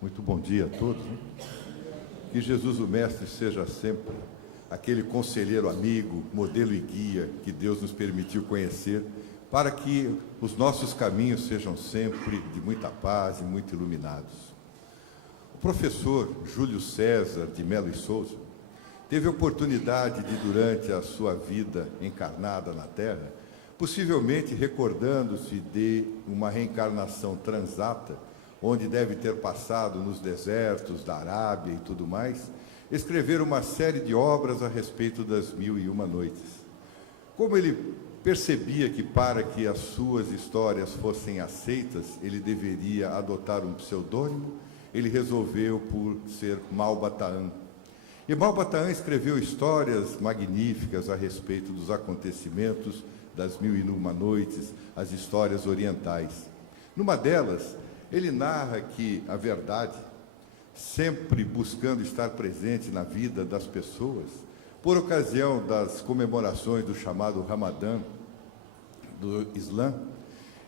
Muito bom dia a todos. Que Jesus o Mestre seja sempre aquele conselheiro amigo, modelo e guia que Deus nos permitiu conhecer, para que os nossos caminhos sejam sempre de muita paz e muito iluminados. O professor Júlio César de Melo e Souza teve a oportunidade de, durante a sua vida encarnada na Terra, possivelmente recordando-se de uma reencarnação transata, onde deve ter passado nos desertos da Arábia e tudo mais, escrever uma série de obras a respeito das 1001 Noites. Como ele percebia que para que as suas histórias fossem aceitas, ele deveria adotar um pseudônimo, ele resolveu por ser Malba-Tahan. E Malba-Tahan escreveu histórias magníficas a respeito dos acontecimentos das 1001 Noites, as histórias orientais. Numa delas, ele narra que a verdade, sempre buscando estar presente na vida das pessoas, por ocasião das comemorações do chamado Ramadã do Islã,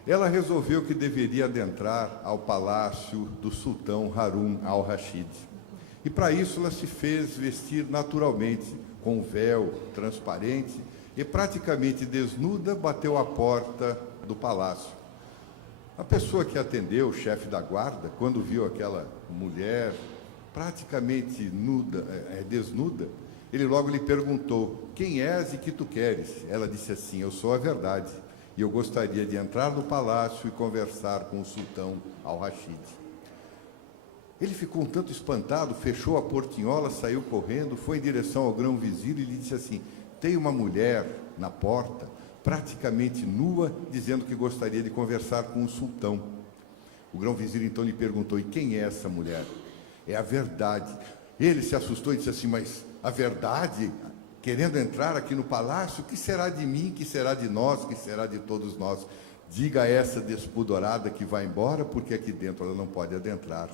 ela resolveu que deveria adentrar ao palácio do sultão Harun al-Rashid. E para isso ela se fez vestir naturalmente, com um véu transparente, e praticamente desnuda bateu à porta do palácio. A pessoa que atendeu, o chefe da guarda, quando viu aquela mulher praticamente desnuda, ele logo lhe perguntou: quem és e que tu queres? Ela disse assim: eu sou a verdade, e eu gostaria de entrar no palácio e conversar com o sultão al-Rashid. Ele ficou um tanto espantado, fechou a portinhola, saiu correndo, foi em direção ao grão-vizir e lhe disse assim: tem uma mulher na porta, praticamente nua, dizendo que gostaria de conversar com o sultão. O grão-vizir então lhe perguntou: e quem é essa mulher? É a verdade. Ele se assustou e disse assim: mas a verdade, querendo entrar aqui no palácio, o que será de mim, o que será de nós, o que será de todos nós? Diga a essa despudorada que vai embora, porque aqui dentro ela não pode adentrar.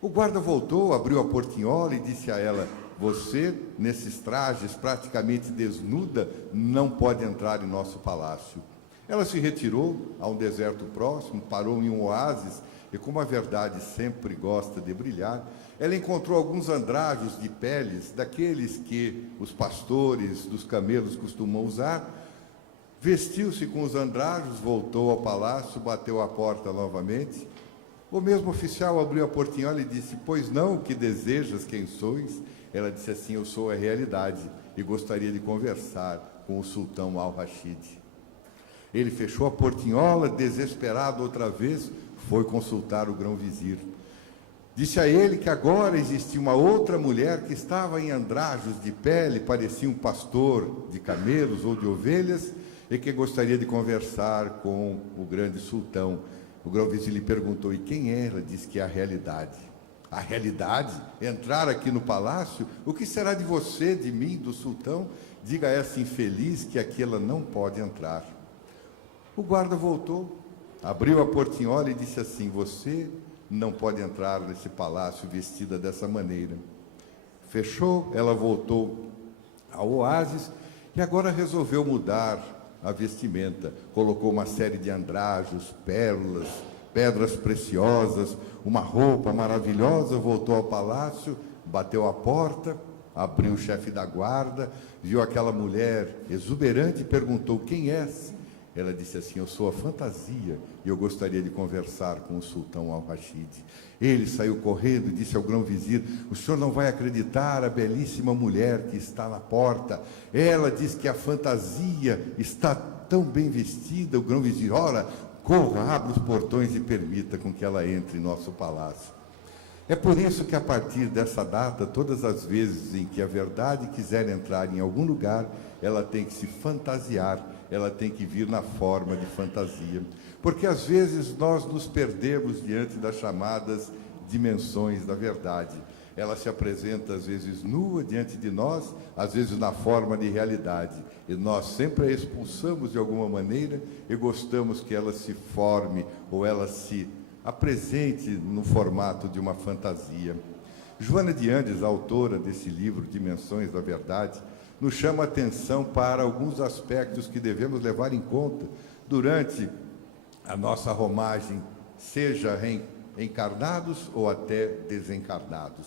O guarda voltou, abriu a portinhola e disse a ela: você, nesses trajes, praticamente desnuda, não pode entrar em nosso palácio. Ela se retirou a um deserto próximo, parou em um oásis, e como a verdade sempre gosta de brilhar, ela encontrou alguns andrajos de peles, daqueles que os pastores dos camelos costumam usar, vestiu-se com os andrajos, voltou ao palácio, bateu a porta novamente. O mesmo oficial abriu a portinhola e disse: pois não, que desejas, quem sois? Ela disse assim: eu sou a realidade e gostaria de conversar com o sultão al-Rashid. Ele fechou a portinhola, desesperado outra vez, foi consultar o grão-vizir. Disse a ele que agora existia uma outra mulher que estava em andrajos de pele, parecia um pastor de camelos ou de ovelhas, e que gostaria de conversar com o grande sultão. O grão-vizir lhe perguntou: e quem é? Ela disse que é a realidade. A realidade? Entrar aqui no palácio? O que será de você, de mim, do sultão? Diga a essa infeliz que aqui ela não pode entrar. O guarda voltou, abriu a portinhola e disse assim: você não pode entrar nesse palácio vestida dessa maneira. Fechou, ela voltou ao oásis e agora resolveu mudar a vestimenta. Colocou uma série de andrajos, pérolas, pedras preciosas, uma roupa maravilhosa, voltou ao palácio, bateu a porta, abriu o chefe da guarda, viu aquela mulher exuberante e perguntou: quem és? Ela disse assim: eu sou a fantasia e eu gostaria de conversar com o sultão al-Rashid. Ele saiu correndo e disse ao grão-vizir: o senhor não vai acreditar a belíssima mulher que está na porta. Ela diz que a fantasia está tão bem vestida. O grão-vizir: ora, corra, abra os portões e permita com que ela entre em nosso palácio. É por isso que a partir dessa data, todas as vezes em que a verdade quiser entrar em algum lugar, ela tem que se fantasiar, ela tem que vir na forma de fantasia. Porque às vezes nós nos perdemos diante das chamadas dimensões da verdade. Ela se apresenta às vezes nua diante de nós, às vezes na forma de realidade. E nós sempre a expulsamos de alguma maneira e gostamos que ela se forme ou ela se apresente no formato de uma fantasia. Joana de Andes, autora desse livro, Dimensões da Verdade, nos chama a atenção para alguns aspectos que devemos levar em conta durante a nossa romagem, seja encarnados ou até desencarnados.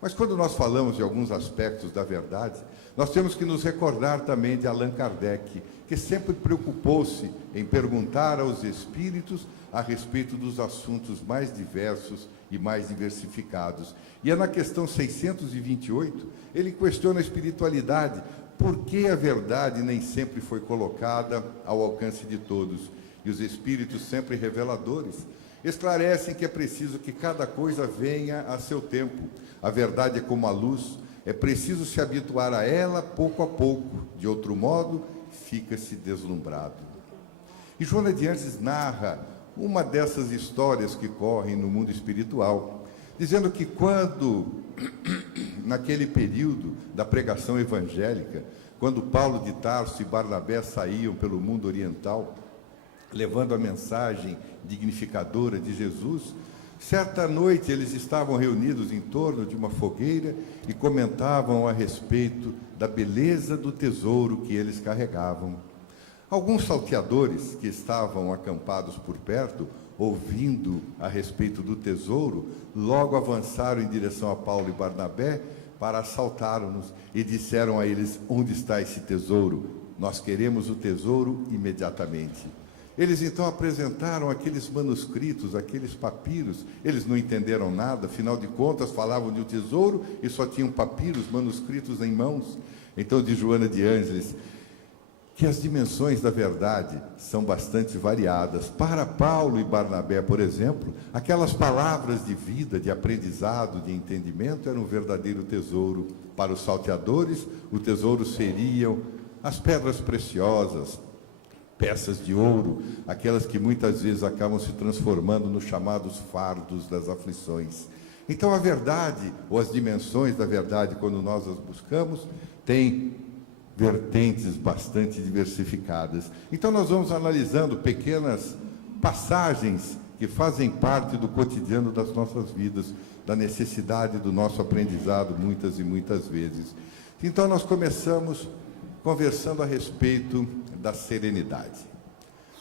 Mas quando nós falamos de alguns aspectos da verdade, nós temos que nos recordar também de Allan Kardec, que sempre preocupou-se em perguntar aos espíritos a respeito dos assuntos mais diversos e mais diversificados. E é na questão 628, ele questiona a espiritualidade, por que a verdade nem sempre foi colocada ao alcance de todos? E os espíritos, sempre reveladores, esclarecem que é preciso que cada coisa venha a seu tempo. A verdade é como a luz, é preciso se habituar a ela pouco a pouco, de outro modo, fica-se deslumbrado. E Joana de Ângeles narra uma dessas histórias que correm no mundo espiritual, dizendo que quando, naquele período da pregação evangélica, quando Paulo de Tarso e Barnabé saíam pelo mundo oriental, levando a mensagem dignificadora de Jesus, certa noite eles estavam reunidos em torno de uma fogueira e comentavam a respeito da beleza do tesouro que eles carregavam. Alguns salteadores que estavam acampados por perto, ouvindo a respeito do tesouro, logo avançaram em direção a Paulo e Barnabé para assaltá-los e disseram a eles: onde está esse tesouro? Nós queremos o tesouro imediatamente. Eles então apresentaram aqueles manuscritos, aqueles papiros. Eles não entenderam nada, afinal de contas falavam de um tesouro e só tinham papiros, manuscritos em mãos. Então, de Joana de Ângeles, que as dimensões da verdade são bastante variadas. Para Paulo e Barnabé, por exemplo, aquelas palavras de vida, de aprendizado, de entendimento eram um verdadeiro tesouro. Para os salteadores, o tesouro seriam as pedras preciosas, peças de ouro, aquelas que muitas vezes acabam se transformando nos chamados fardos das aflições. Então, a verdade, ou as dimensões da verdade, quando nós as buscamos, têm vertentes bastante diversificadas. Então, nós vamos analisando pequenas passagens que fazem parte do cotidiano das nossas vidas, da necessidade do nosso aprendizado, muitas e muitas vezes. Então, nós começamos conversando a respeito da serenidade.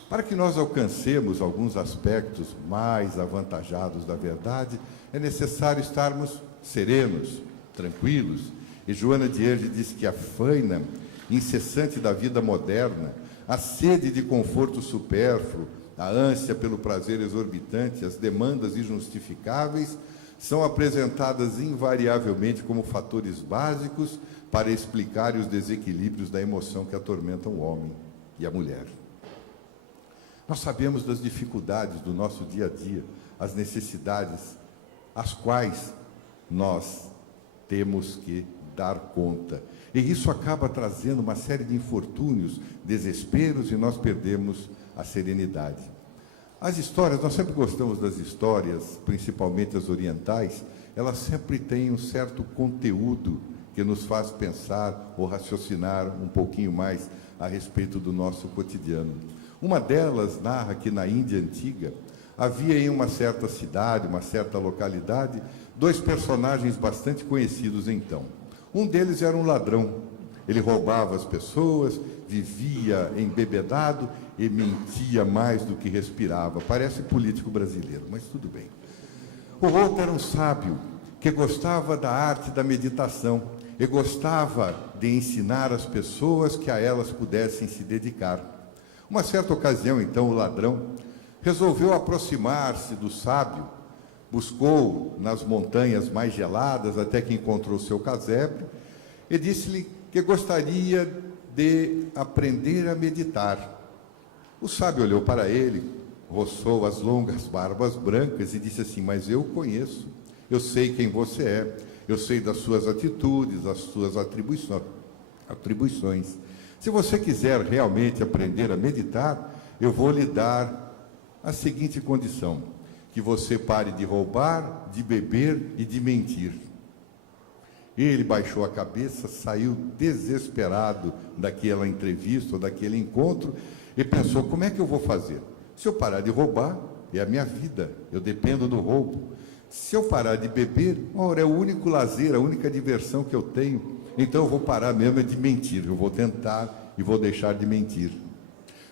Para que nós alcancemos alguns aspectos mais avantajados da verdade, é necessário estarmos serenos, tranquilos. E Joana de Ângeles diz que a faina incessante da vida moderna, a sede de conforto supérfluo, a ânsia pelo prazer exorbitante, as demandas injustificáveis, são apresentadas invariavelmente como fatores básicos para explicar os desequilíbrios da emoção que atormentam o homem e a mulher. Nós sabemos das dificuldades do nosso dia a dia, as necessidades às quais nós temos que dar conta. E isso acaba trazendo uma série de infortúnios, desesperos, e nós perdemos a serenidade. As histórias, nós sempre gostamos das histórias, principalmente as orientais, elas sempre têm um certo conteúdo que nos faz pensar ou raciocinar um pouquinho mais a respeito do nosso cotidiano. Uma delas narra que na Índia Antiga havia em uma certa cidade, uma certa localidade, dois personagens bastante conhecidos então. Um deles era um ladrão. Ele roubava as pessoas, vivia embebedado e mentia mais do que respirava. Parece político brasileiro, mas tudo bem. O outro era um sábio que gostava da arte da meditação e gostava de ensinar as pessoas que a elas pudessem se dedicar. Uma certa ocasião, então, o ladrão resolveu aproximar-se do sábio, buscou nas montanhas mais geladas até que encontrou seu casebre e disse-lhe que gostaria de aprender a meditar. O sábio olhou para ele, roçou as longas barbas brancas e disse assim: mas eu conheço, eu sei quem você é, eu sei das suas atitudes, das suas atribuições. Se você quiser realmente aprender a meditar, eu vou lhe dar a seguinte condição: que você pare de roubar, de beber e de mentir. Ele baixou a cabeça, saiu desesperado daquela entrevista, ou daquele encontro, e pensou: como é que eu vou fazer? Se eu parar de roubar, é a minha vida, eu dependo do roubo. Se eu parar de beber, ora, é o único lazer, a única diversão que eu tenho. Então eu vou parar mesmo de mentir, eu vou tentar e vou deixar de mentir.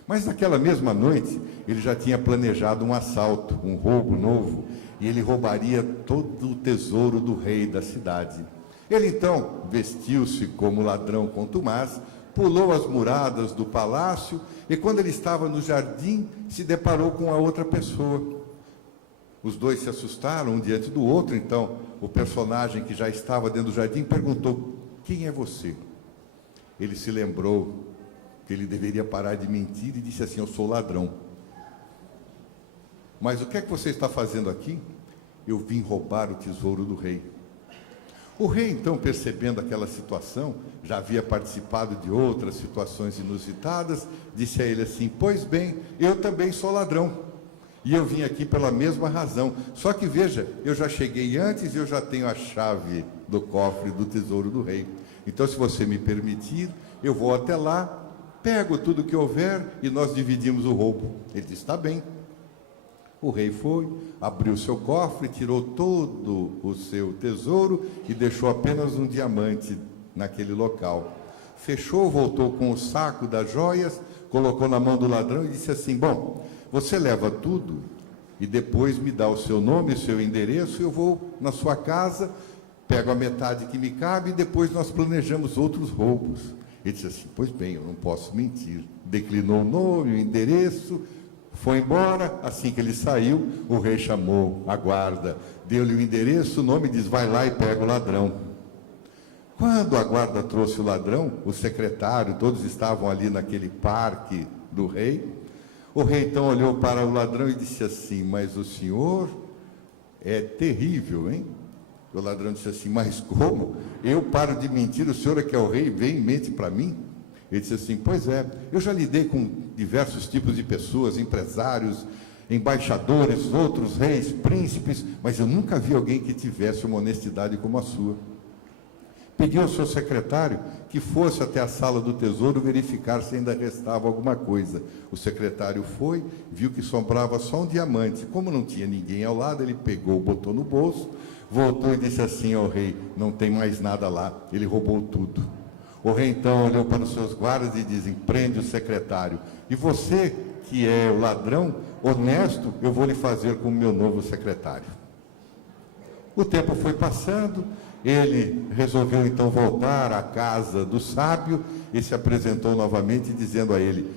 Mas naquela mesma noite, ele já tinha planejado um assalto, um roubo novo. e ele roubaria todo o tesouro do rei da cidade. Ele então vestiu-se como ladrão contumaz, pulou as muradas do palácio e, quando ele estava no jardim, se deparou com a outra pessoa. Os dois se assustaram um diante do outro. Então o personagem que já estava dentro do jardim perguntou: quem é você? Ele se lembrou que ele deveria parar de mentir e disse assim: eu sou ladrão. Mas o que é que você está fazendo aqui? Eu vim roubar o tesouro do rei. O rei, então, percebendo aquela situação, já havia participado de outras situações inusitadas, disse a ele assim: pois bem, eu também sou ladrão, e eu vim aqui pela mesma razão. Só que veja, eu já cheguei antes e eu já tenho a chave do cofre do tesouro do rei. Então, se você me permitir, eu vou até lá, pego tudo que houver e nós dividimos o roubo. Ele disse: está bem. O rei foi, abriu seu cofre, tirou todo o seu tesouro e deixou apenas um diamante naquele local. Fechou, voltou com o saco das joias, colocou na mão do ladrão e disse assim: bom, você leva tudo e depois me dá o seu nome, o seu endereço, eu vou na sua casa, pego a metade que me cabe e depois nós planejamos outros roubos. Ele disse assim: pois bem, eu não posso mentir. Declinou o nome, o endereço, foi embora. Assim que ele saiu, o rei chamou a guarda, deu-lhe o endereço, o nome, diz: vai lá e pega o ladrão. Quando a guarda trouxe o ladrão, o secretário, todos estavam ali naquele parque do rei. O rei então olhou para o ladrão e disse assim: mas o senhor é terrível, hein? O ladrão disse assim: mas como? Eu paro de mentir, o senhor é que é o rei, vem e mente para mim? Ele disse assim: pois é, eu já lidei com diversos tipos de pessoas, empresários, embaixadores, outros reis, príncipes, mas eu nunca vi alguém que tivesse uma honestidade como a sua. Pediu ao seu secretário que fosse até a sala do tesouro verificar se ainda restava alguma coisa. O secretário foi, viu que sobrava só um diamante. Como não tinha ninguém ao lado, ele pegou, botou no bolso, voltou e disse assim ao rei: não tem mais nada lá, ele roubou tudo. O rei então olhou para os seus guardas e disse: prende o secretário. E você, que é o ladrão, honesto, eu vou lhe fazer como meu novo secretário. O tempo foi passando, ele resolveu então voltar à casa do sábio e se apresentou novamente dizendo a ele: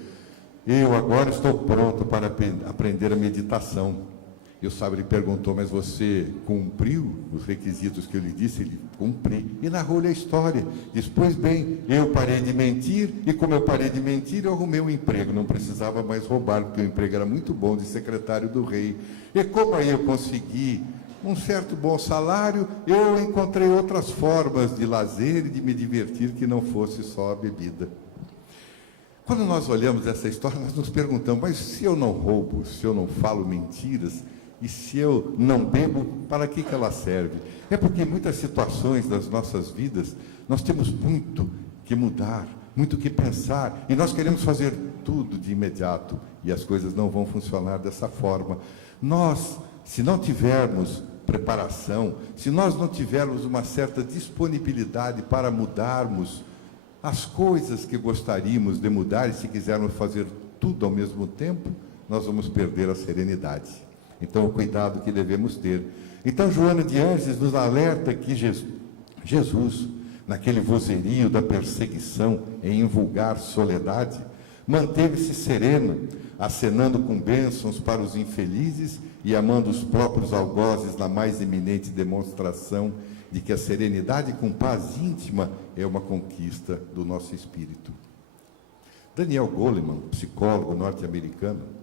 eu agora estou pronto para aprender a meditação. E o sábio lhe perguntou: mas você cumpriu os requisitos que eu lhe disse? Ele: cumpri. E narrou-lhe a história. Diz: pois bem, eu parei de mentir, e como eu parei de mentir, eu arrumei um emprego. Não precisava mais roubar, porque o emprego era muito bom, de secretário do rei. E como aí eu consegui um certo bom salário, eu encontrei outras formas de lazer e de me divertir que não fosse só a bebida. Quando nós olhamos essa história, nós nos perguntamos: mas se eu não roubo, se eu não falo mentiras, e se eu não bebo, para que ela serve? É porque em muitas situações das nossas vidas, nós temos muito que mudar, muito que pensar, e nós queremos fazer tudo de imediato, e as coisas não vão funcionar dessa forma. Nós, se não tivermos preparação, se nós não tivermos uma certa disponibilidade para mudarmos as coisas que gostaríamos de mudar, e se quisermos fazer tudo ao mesmo tempo, nós vamos perder a serenidade. Então, o cuidado que devemos ter. Então, Joana de Ângeles nos alerta que Jesus, naquele vozerio da perseguição em vulgar soledade, manteve-se sereno, acenando com bênçãos para os infelizes e amando os próprios algozes na mais eminente demonstração de que a serenidade com paz íntima é uma conquista do nosso espírito. Daniel Goleman, psicólogo norte-americano,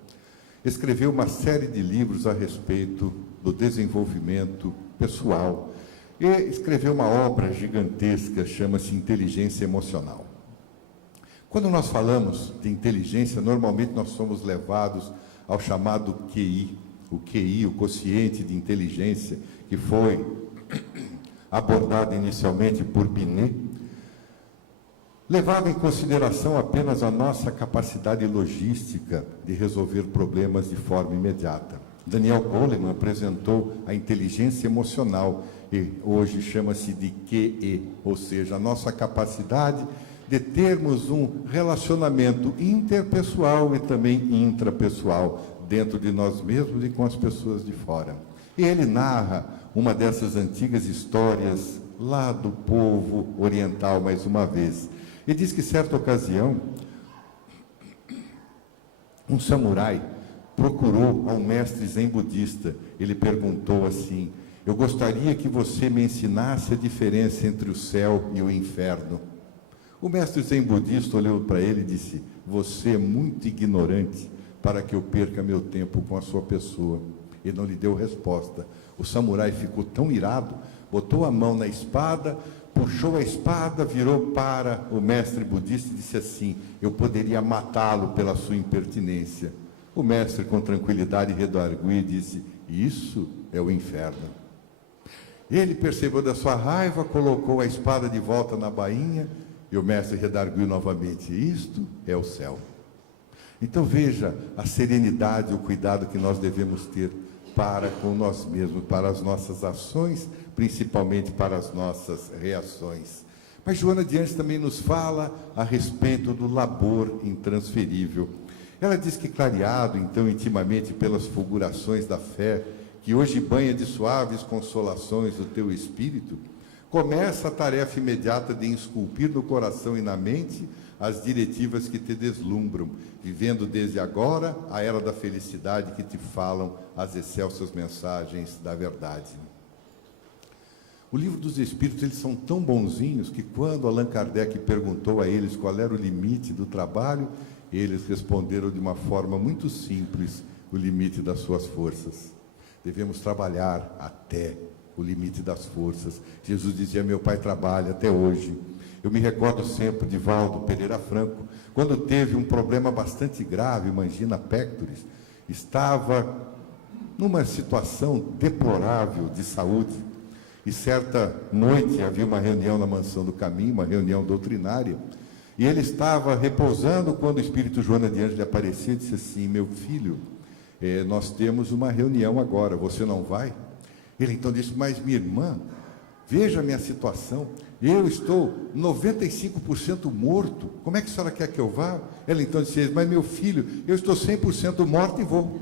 escreveu uma série de livros a respeito do desenvolvimento pessoal e escreveu uma obra gigantesca, chama-se Inteligência Emocional. Quando nós falamos de inteligência, normalmente nós somos levados ao chamado QI, o quociente de inteligência, que foi abordado inicialmente por Binet, levava em consideração apenas a nossa capacidade logística de resolver problemas de forma imediata. Daniel Goleman apresentou a inteligência emocional, e hoje chama-se de QE, ou seja, a nossa capacidade de termos um relacionamento interpessoal e também intrapessoal, dentro de nós mesmos e com as pessoas de fora. E ele narra uma dessas antigas histórias lá do povo oriental, mais uma vez. E diz que, certa ocasião, um samurai procurou ao mestre zen budista. Ele perguntou assim: eu gostaria que você me ensinasse a diferença entre o céu e o inferno. O mestre zen budista olhou para ele e disse: você é muito ignorante para que eu perca meu tempo com a sua pessoa. Ele não lhe deu resposta. O samurai ficou tão irado, botou a mão na espada, puxou a espada, virou para o mestre budista e disse assim: eu poderia matá-lo pela sua impertinência. O mestre, com tranquilidade, redarguiu e disse: isso é o inferno. Ele percebeu da sua raiva, colocou a espada de volta na bainha e o mestre redarguiu novamente: isto é o céu. Então veja a serenidade, o cuidado que nós devemos ter para com nós mesmos, para as nossas ações, principalmente para as nossas reações. Mas Joana de Ângeles também nos fala a respeito do labor intransferível. Ela diz que, clareado então intimamente pelas fulgurações da fé, que hoje banha de suaves consolações o teu espírito, começa a tarefa imediata de esculpir no coração e na mente as diretivas que te deslumbram, vivendo desde agora a era da felicidade que te falam as excelsas mensagens da verdade. O livro dos Espíritos, eles são tão bonzinhos que quando Allan Kardec perguntou a eles qual era o limite do trabalho, eles responderam de uma forma muito simples: o limite das suas forças. Devemos trabalhar até o limite das forças. Jesus dizia: meu pai trabalha até hoje. Eu me recordo sempre de Valdo Pereira Franco, quando teve um problema bastante grave, uma angina pectoris, estava numa situação deplorável de saúde. E certa noite havia uma reunião na Mansão do Caminho, uma reunião doutrinária, e ele estava repousando quando o Espírito Joana de Ângeles lhe apareceu e disse assim: meu filho, nós temos uma reunião agora, você não vai? Ele então disse: mas minha irmã, veja a minha situação, eu estou 95% morto, como é que a senhora quer que eu vá? Ela então disse: mas meu filho, eu estou 100% morto e vou.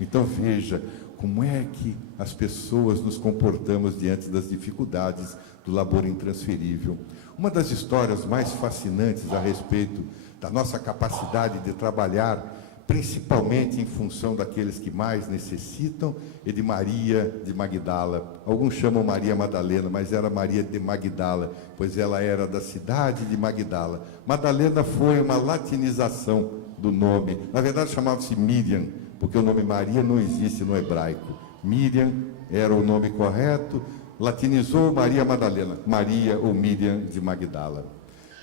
Então veja como é que as pessoas nos comportamos diante das dificuldades do labor intransferível. Uma das histórias mais fascinantes a respeito da nossa capacidade de trabalhar, principalmente em função daqueles que mais necessitam, é de Maria de Magdala. Alguns chamam Maria Madalena, mas era Maria de Magdala, pois ela era da cidade de Magdala. Madalena foi uma latinização do nome. Na verdade, chamava-se Miriam, porque o nome Maria não existe no hebraico. Miriam era o nome correto, latinizou Maria Madalena, Maria ou Miriam de Magdala.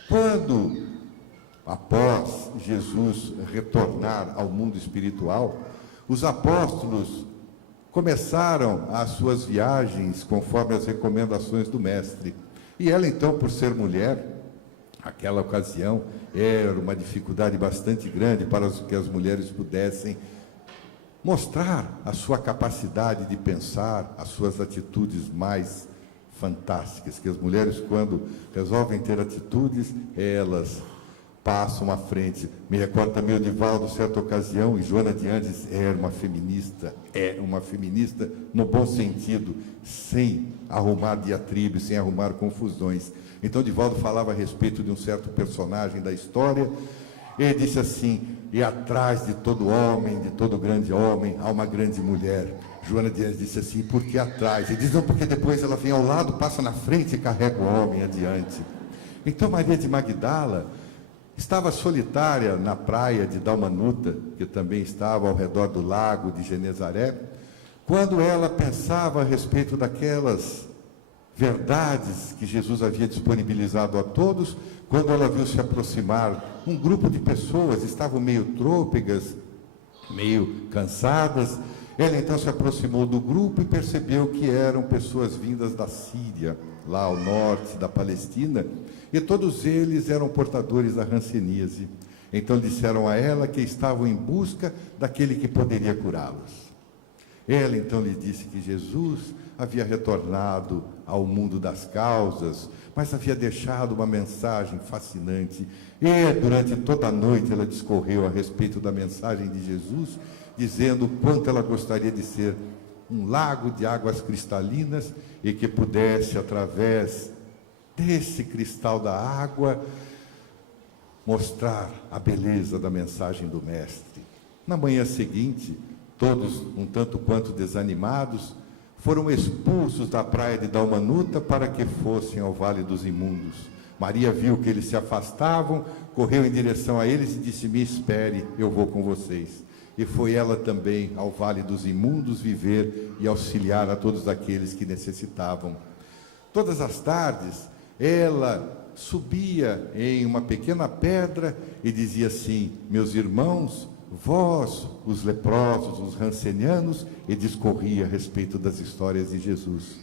Quando, após Jesus retornar ao mundo espiritual, os apóstolos começaram as suas viagens conforme as recomendações do Mestre. E ela, então, por ser mulher, aquela ocasião era uma dificuldade bastante grande para que as mulheres pudessem mostrar a sua capacidade de pensar, as suas atitudes mais fantásticas, que as mulheres, quando resolvem ter atitudes, elas passam à frente. Me recordo também o Divaldo, certa ocasião, e Joana de Ângeles é uma feminista no bom sentido, sem arrumar diatribes, sem arrumar confusões. Então Divaldo falava a respeito de um certo personagem da história, ele disse assim: e atrás de todo homem, de todo grande homem, há uma grande mulher. Joana de Ângeles disse assim: por que atrás? Ele diz: não, porque depois ela vem ao lado, passa na frente e carrega o homem adiante. Então Maria de Magdala estava solitária na praia de Dalmanuta, que também estava ao redor do lago de Genezaré, quando ela pensava a respeito daquelas verdades que Jesus havia disponibilizado a todos, quando ela viu se aproximar um grupo de pessoas, estavam meio trôpegas, meio cansadas. Ela então se aproximou do grupo e percebeu que eram pessoas vindas da Síria, lá ao norte da Palestina, e todos eles eram portadores da hanseníase. Então disseram a ela que estavam em busca daquele que poderia curá-los. Ela então lhe disse que Jesus havia retornado ao mundo das causas, mas havia deixado uma mensagem fascinante. E durante toda a noite ela discorreu a respeito da mensagem de Jesus, dizendo o quanto ela gostaria de ser um lago de águas cristalinas e que pudesse, através desse cristal da água, mostrar a beleza da mensagem do Mestre. Na manhã seguinte, todos, um tanto quanto desanimados, foram expulsos da praia de Dalmanuta para que fossem ao Vale dos Imundos. Maria viu que eles se afastavam, correu em direção a eles e disse: me espere, eu vou com vocês. E foi ela também ao Vale dos Imundos viver e auxiliar a todos aqueles que necessitavam. Todas as tardes, ela subia em uma pequena pedra e dizia assim: meus irmãos, vós, os leprosos, os rancenianos, e discorria a respeito das histórias de Jesus.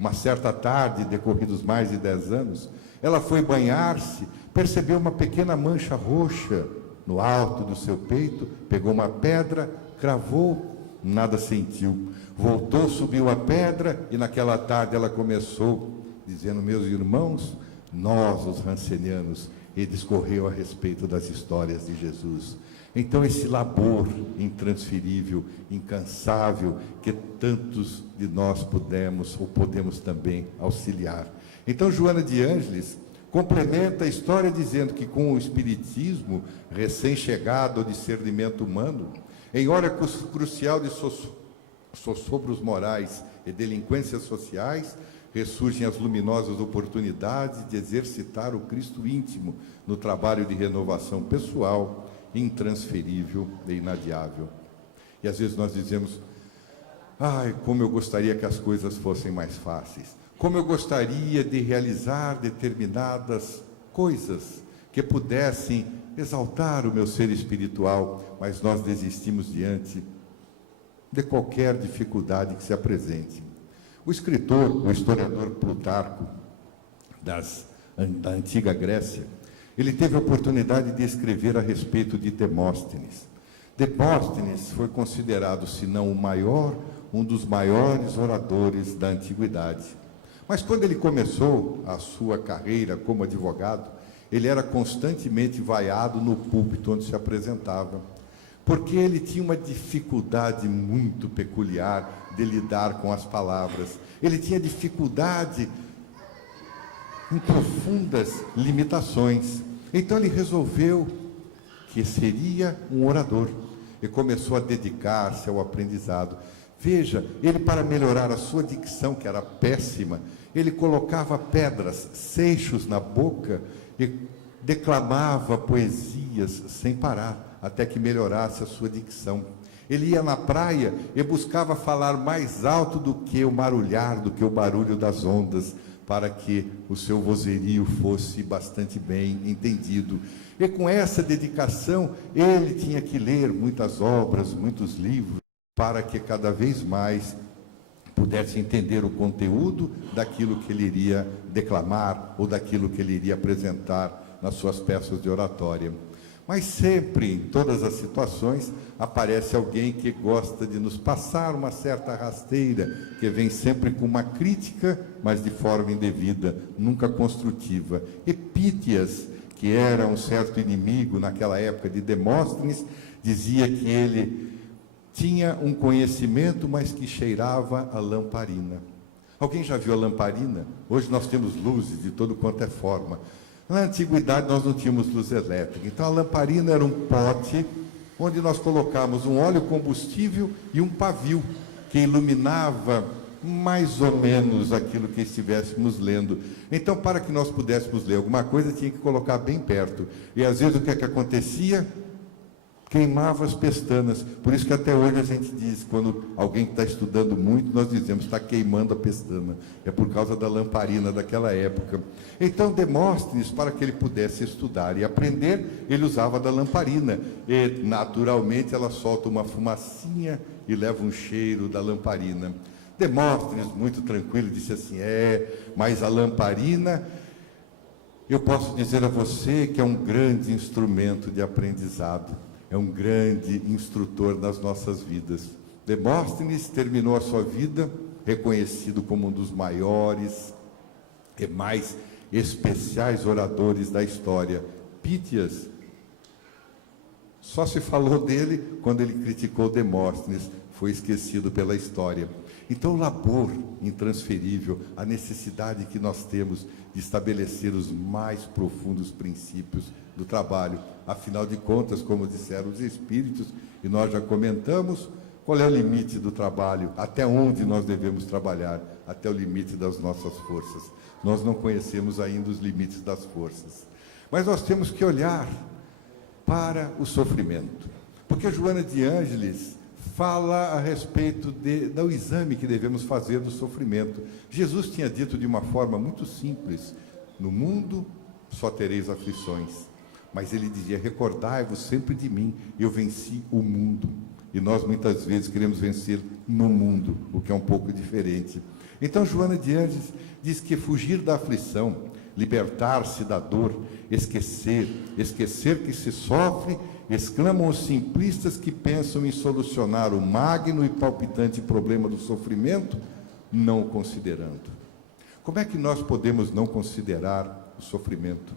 Uma certa tarde, decorridos mais de 10 anos, ela foi banhar-se, percebeu uma pequena mancha roxa no alto do seu peito, pegou uma pedra, cravou, nada sentiu. Voltou, subiu a pedra e naquela tarde ela começou dizendo: meus irmãos, nós, os rancenianos, e discorreu a respeito das histórias de Jesus. Então, esse labor intransferível, incansável, que tantos de nós podemos também auxiliar. Então, Joana de Ângeles complementa a história dizendo que com o Espiritismo, recém-chegado ao discernimento humano, em hora crucial de sossobros morais e delinquências sociais, ressurgem as luminosas oportunidades de exercitar o Cristo íntimo no trabalho de renovação pessoal, intransferível e inadiável. E às vezes nós dizemos: ai, como eu gostaria que as coisas fossem mais fáceis, como eu gostaria de realizar determinadas coisas que pudessem exaltar o meu ser espiritual, mas nós desistimos diante de qualquer dificuldade que se apresente. O escritor, o historiador Plutarco, da antiga Grécia, ele teve a oportunidade de escrever a respeito de Demóstenes. Demóstenes foi considerado, se não o maior, um dos maiores oradores da antiguidade. Mas quando ele começou a sua carreira como advogado, ele era constantemente vaiado no púlpito onde se apresentava, porque ele tinha uma dificuldade muito peculiar de lidar com as palavras. Ele tinha dificuldade em profundas limitações. Então ele resolveu que seria um orador e começou a dedicar-se ao aprendizado. Veja, ele, para melhorar a sua dicção, que era péssima, ele colocava pedras, seixos na boca e declamava poesias sem parar, até que melhorasse a sua dicção. Ele ia na praia e buscava falar mais alto do que o marulhar, do que o barulho das ondas, para que o seu vozerio fosse bastante bem entendido. E com essa dedicação, ele tinha que ler muitas obras, muitos livros, para que cada vez mais pudesse entender o conteúdo daquilo que ele iria declamar ou daquilo que ele iria apresentar nas suas peças de oratória. Mas sempre, em todas as situações, aparece alguém que gosta de nos passar uma certa rasteira, que vem sempre com uma crítica, mas de forma indevida, nunca construtiva. Epítias, que era um certo inimigo naquela época de Demóstenes, dizia que ele tinha um conhecimento, mas que cheirava a lamparina. Alguém já viu a lamparina? Hoje nós temos luzes de todo quanto é forma. Na antiguidade nós não tínhamos luz elétrica, então a lamparina era um pote onde nós colocávamos um óleo combustível e um pavio que iluminava mais ou menos aquilo que estivéssemos lendo. Então, para que nós pudéssemos ler alguma coisa, tinha que colocar bem perto. E às vezes o que é que acontecia? Queimava as pestanas. Por isso que até hoje a gente diz, quando alguém está estudando muito, nós dizemos: está queimando a pestana. É por causa da lamparina daquela época. Então, Demóstenes, para que ele pudesse estudar e aprender, ele usava da lamparina. E, naturalmente, ela solta uma fumacinha e leva um cheiro da lamparina. Demóstenes, muito tranquilo, disse assim: mas a lamparina, eu posso dizer a você que é um grande instrumento de aprendizado. É um grande instrutor nas nossas vidas. Demóstenes terminou a sua vida reconhecido como um dos maiores e mais especiais oradores da história. Pítias Só se falou dele quando ele criticou Demóstenes, foi esquecido pela história. Então, o labor intransferível, a necessidade que nós temos de estabelecer os mais profundos princípios do trabalho. Afinal de contas, como disseram os Espíritos, e nós já comentamos, qual é o limite do trabalho? Até onde nós devemos trabalhar? Até o limite das nossas forças. Nós não conhecemos ainda os limites das forças. Mas nós temos que olhar para o sofrimento. Porque Joana de Ângeles fala a respeito do exame que devemos fazer do sofrimento. Jesus tinha dito de uma forma muito simples: no mundo só tereis aflições. Mas ele dizia: recordai-vos sempre de mim, eu venci o mundo. E nós muitas vezes queremos vencer no mundo, o que é um pouco diferente. Então Joana de Ângeles diz que fugir da aflição, libertar-se da dor, esquecer que se sofre, exclamam os simplistas que pensam em solucionar o magno e palpitante problema do sofrimento, não o considerando. Como é que nós podemos não considerar o sofrimento?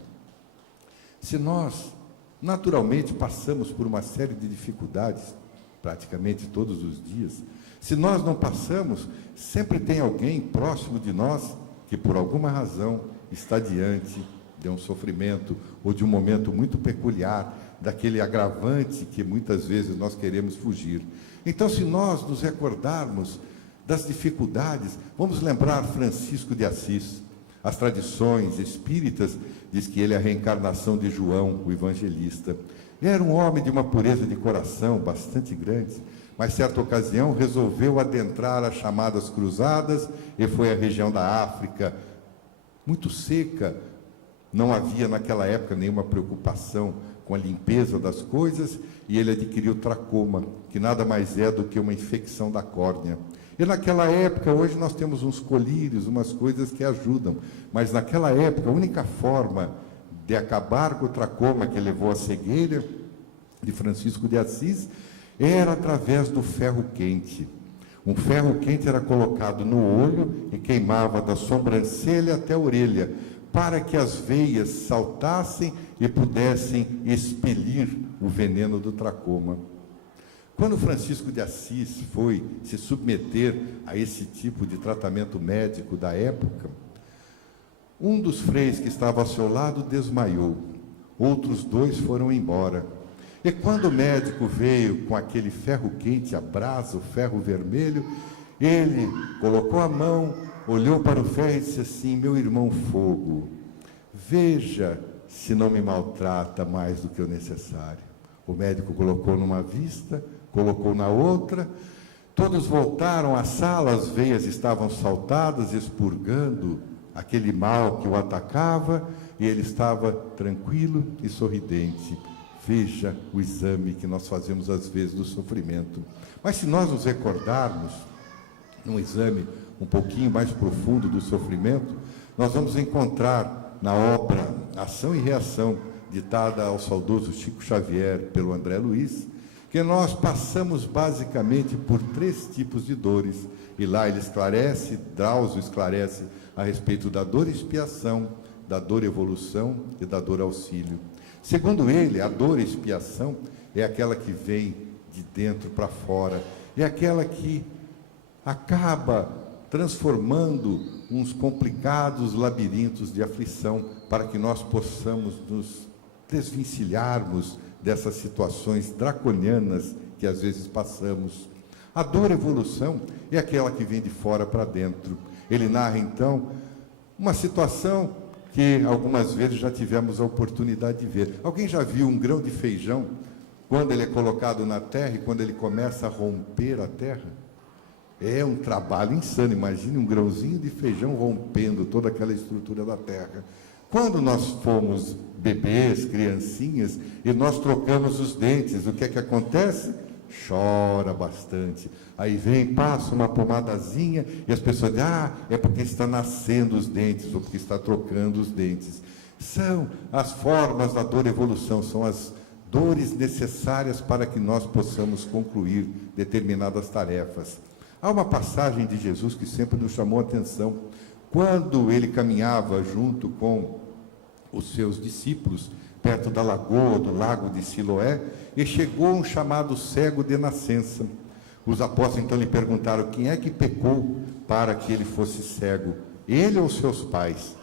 Se nós, naturalmente, passamos por uma série de dificuldades, praticamente todos os dias, se nós não passamos, sempre tem alguém próximo de nós que, por alguma razão, está diante de um sofrimento ou de um momento muito peculiar, daquele agravante que muitas vezes nós queremos fugir. Então, se nós nos recordarmos das dificuldades, vamos lembrar Francisco de Assis. As tradições espíritas diz que ele é a reencarnação de João, o evangelista. Era um homem de uma pureza de coração bastante grande, mas certa ocasião resolveu adentrar as chamadas cruzadas e foi à região da África, muito seca. Não havia naquela época nenhuma preocupação com a limpeza das coisas, e ele adquiriu tracoma, que nada mais é do que uma infecção da córnea. E naquela época, hoje nós temos uns colírios, umas coisas que ajudam, mas naquela época a única forma de acabar com o tracoma que levou à cegueira de Francisco de Assis era através do ferro quente. Um ferro quente era colocado no olho e queimava da sobrancelha até a orelha, para que as veias saltassem e pudessem expelir o veneno do tracoma. Quando Francisco de Assis foi se submeter a esse tipo de tratamento médico da época, um dos freis que estava ao seu lado desmaiou, outros dois foram embora. E quando o médico veio com aquele ferro quente, a brasa, o ferro vermelho, ele colocou a mão, olhou para o ferro e disse assim: meu irmão fogo, veja se não me maltrata mais do que o necessário. O médico colocou numa vista, colocou na outra, todos voltaram à sala, as veias estavam saltadas, expurgando aquele mal que o atacava, e ele estava tranquilo e sorridente. Veja o exame que nós fazemos às vezes do sofrimento. Mas se nós nos recordarmos, num exame um pouquinho mais profundo do sofrimento, nós vamos encontrar na obra Ação e Reação, ditada ao saudoso Chico Xavier pelo André Luiz, que nós passamos basicamente por 3 tipos de dores. E lá ele esclarece, Drauzio esclarece a respeito da dor expiação, da dor evolução e da dor auxílio. Segundo ele, a dor expiação é aquela que vem de dentro para fora, é aquela que acaba transformando uns complicados labirintos de aflição para que nós possamos nos desvencilharmos dessas situações draconianas que às vezes passamos. A dor evolução é aquela que vem de fora para dentro. Ele narra então uma situação que algumas vezes já tivemos a oportunidade de ver. Alguém já viu um grão de feijão quando ele é colocado na terra e quando ele começa a romper a terra? É um trabalho insano. Imagine um grãozinho de feijão rompendo toda aquela estrutura da terra. Quando nós fomos bebês, criancinhas, e nós trocamos os dentes, o que é que acontece? Chora bastante. Aí vem, passa uma pomadazinha, e as pessoas dizem: ah, é porque está nascendo os dentes, ou porque está trocando os dentes. São as formas da dor evolução, são as dores necessárias para que nós possamos concluir determinadas tarefas. Há uma passagem de Jesus que sempre nos chamou a atenção. Quando ele caminhava junto com os seus discípulos, perto da lagoa, do lago de Siloé, e chegou um chamado cego de nascença. Os apóstolos então lhe perguntaram: quem é que pecou para que ele fosse cego? Ele ou seus pais?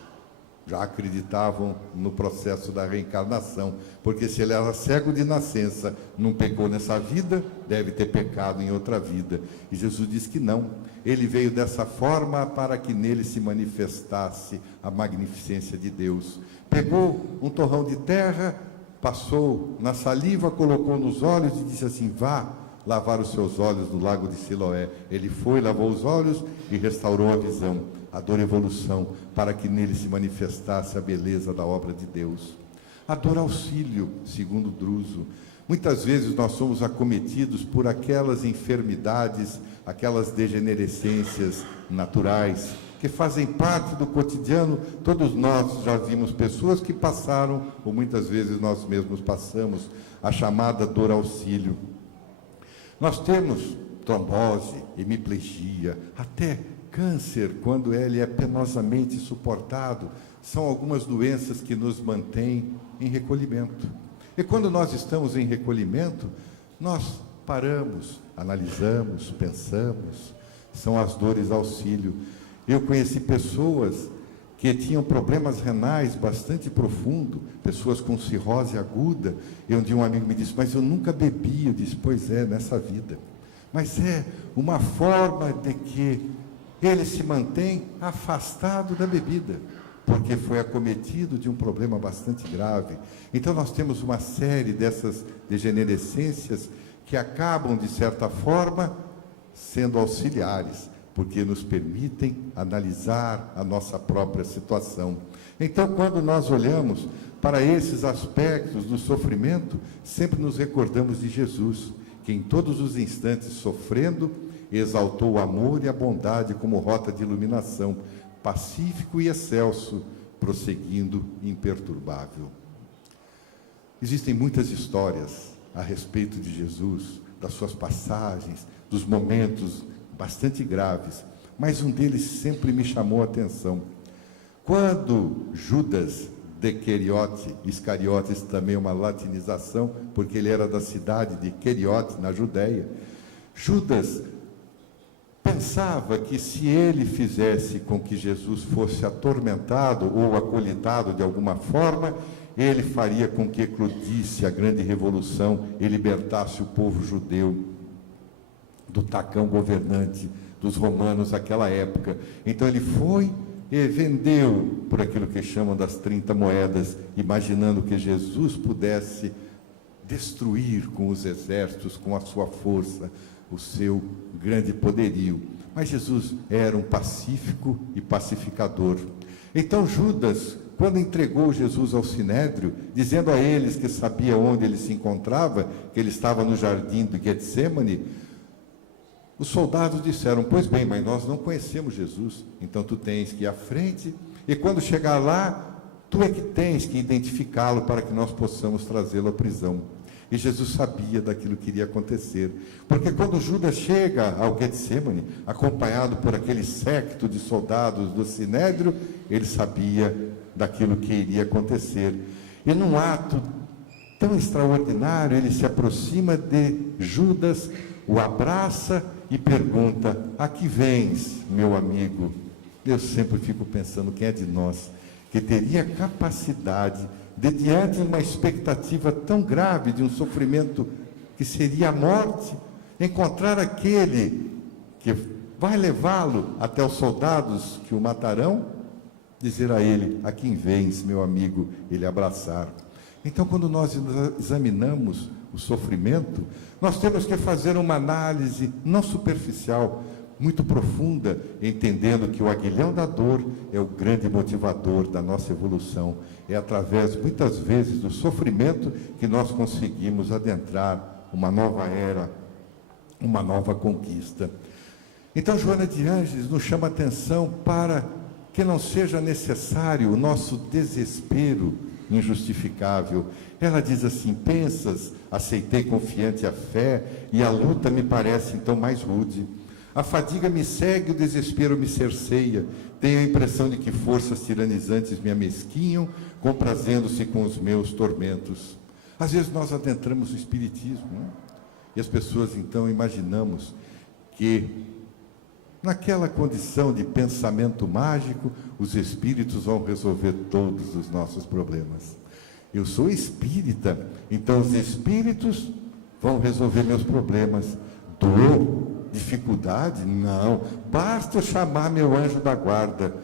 Já acreditavam no processo da reencarnação, porque se ele era cego de nascença, não pecou nessa vida, deve ter pecado em outra vida. E Jesus diz que não. Ele veio dessa forma para que nele se manifestasse a magnificência de Deus. Pegou um torrão de terra, passou na saliva, colocou nos olhos e disse assim: vá lavar os seus olhos no lago de Siloé. Ele foi, lavou os olhos e restaurou a visão, a dor evolução, para que nele se manifestasse a beleza da obra de Deus. A dor auxílio, segundo Druso. Muitas vezes nós somos acometidos por aquelas enfermidades, aquelas degenerescências naturais, que fazem parte do cotidiano. Todos nós já vimos pessoas que passaram, ou muitas vezes nós mesmos passamos, a chamada dor auxílio. Nós temos trombose, hemiplegia, até câncer, quando ele é penosamente suportado. São algumas doenças que nos mantêm em recolhimento. E quando nós estamos em recolhimento, nós paramos, analisamos, pensamos. São as dores auxílio. Eu conheci pessoas que tinham problemas renais bastante profundos, pessoas com cirrose aguda. E um dia um amigo me disse: mas eu nunca bebi. Eu disse: pois é, nessa vida. Mas é uma forma de que ele se mantém afastado da bebida, porque foi acometido de um problema bastante grave. Então nós temos uma série dessas degenerescências que acabam, de certa forma, sendo auxiliares, porque nos permitem analisar a nossa própria situação. Então, quando nós olhamos para esses aspectos do sofrimento, sempre nos recordamos de Jesus, que em todos os instantes sofrendo, exaltou o amor e a bondade como rota de iluminação, pacífico e excelso, prosseguindo imperturbável. Existem muitas histórias a respeito de Jesus, das suas passagens, dos momentos bastante graves, mas um deles sempre me chamou a atenção. Quando Judas de Iscariotes também é uma latinização, porque ele era da cidade de Queriote, na Judéia, Judas pensava que se ele fizesse com que Jesus fosse atormentado ou acolitado de alguma forma, ele faria com que eclodisse a grande revolução e libertasse o povo judeu do tacão governante dos romanos naquela época. Então ele foi e vendeu por aquilo que chamam das 30 moedas, imaginando que Jesus pudesse destruir com os exércitos, com a sua força, o seu grande poderio. Mas Jesus era um pacífico e pacificador. Então Judas, quando entregou Jesus ao Sinédrio, dizendo a eles que sabia onde ele se encontrava, que ele estava no jardim do Getsêmani, os soldados disseram: pois bem, mas nós não conhecemos Jesus, então tu tens que ir à frente, e quando chegar lá, tu é que tens que identificá-lo para que nós possamos trazê-lo à prisão. E Jesus sabia daquilo que iria acontecer, porque quando Judas chega ao Getsêmani, acompanhado por aquele séquito de soldados do Sinédrio, ele sabia daquilo que iria acontecer. E num ato tão extraordinário, ele se aproxima de Judas, o abraça e pergunta: a que vens, meu amigo? Eu sempre fico pensando, quem é de nós que teria capacidade de, diante de uma expectativa tão grave de um sofrimento que seria a morte, encontrar aquele que vai levá-lo até os soldados que o matarão, dizer a ele: a quem vens, meu amigo? Ele abraçar. Então, quando nós examinamos o sofrimento, nós temos que fazer uma análise não superficial, muito profunda, entendendo que o aguilhão da dor é o grande motivador da nossa evolução. É através, muitas vezes, do sofrimento que nós conseguimos adentrar uma nova era, uma nova conquista. Então, Joana de Ângeles nos chama a atenção para que não seja necessário o nosso desespero injustificável. Ela diz assim: pensas, aceitei confiante a fé, e a luta me parece então mais rude. A fadiga me segue, o desespero me cerceia. Tenho a impressão de que forças tiranizantes me amesquinham, comprazendo-se com os meus tormentos. Às vezes nós adentramos o Espiritismo, né? E as pessoas então imaginamos que naquela condição de pensamento mágico, os espíritos vão resolver todos os nossos problemas. Eu sou espírita, então os espíritos vão resolver meus problemas. Dor, dificuldade? Não. Basta eu chamar meu anjo da guarda.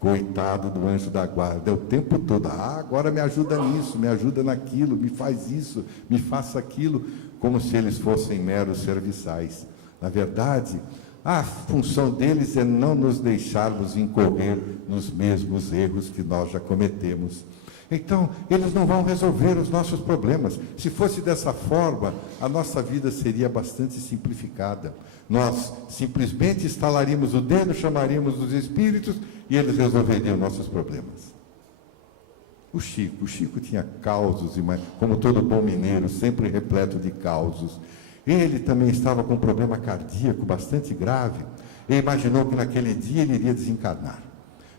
Coitado do anjo da guarda, é o tempo todo. Agora me ajuda nisso, me ajuda naquilo, me faz isso, me faça aquilo, como se eles fossem meros serviçais. Na verdade, a função deles é não nos deixarmos incorrer nos mesmos erros que nós já cometemos. Então, eles não vão resolver os nossos problemas. Se fosse dessa forma, a nossa vida seria bastante simplificada. Nós simplesmente estalaríamos o dedo, chamaríamos os espíritos e eles resolveriam nossos problemas. O Chico tinha causos, como todo bom mineiro, sempre repleto de causos. Ele também estava com um problema cardíaco bastante grave e imaginou que naquele dia ele iria desencarnar.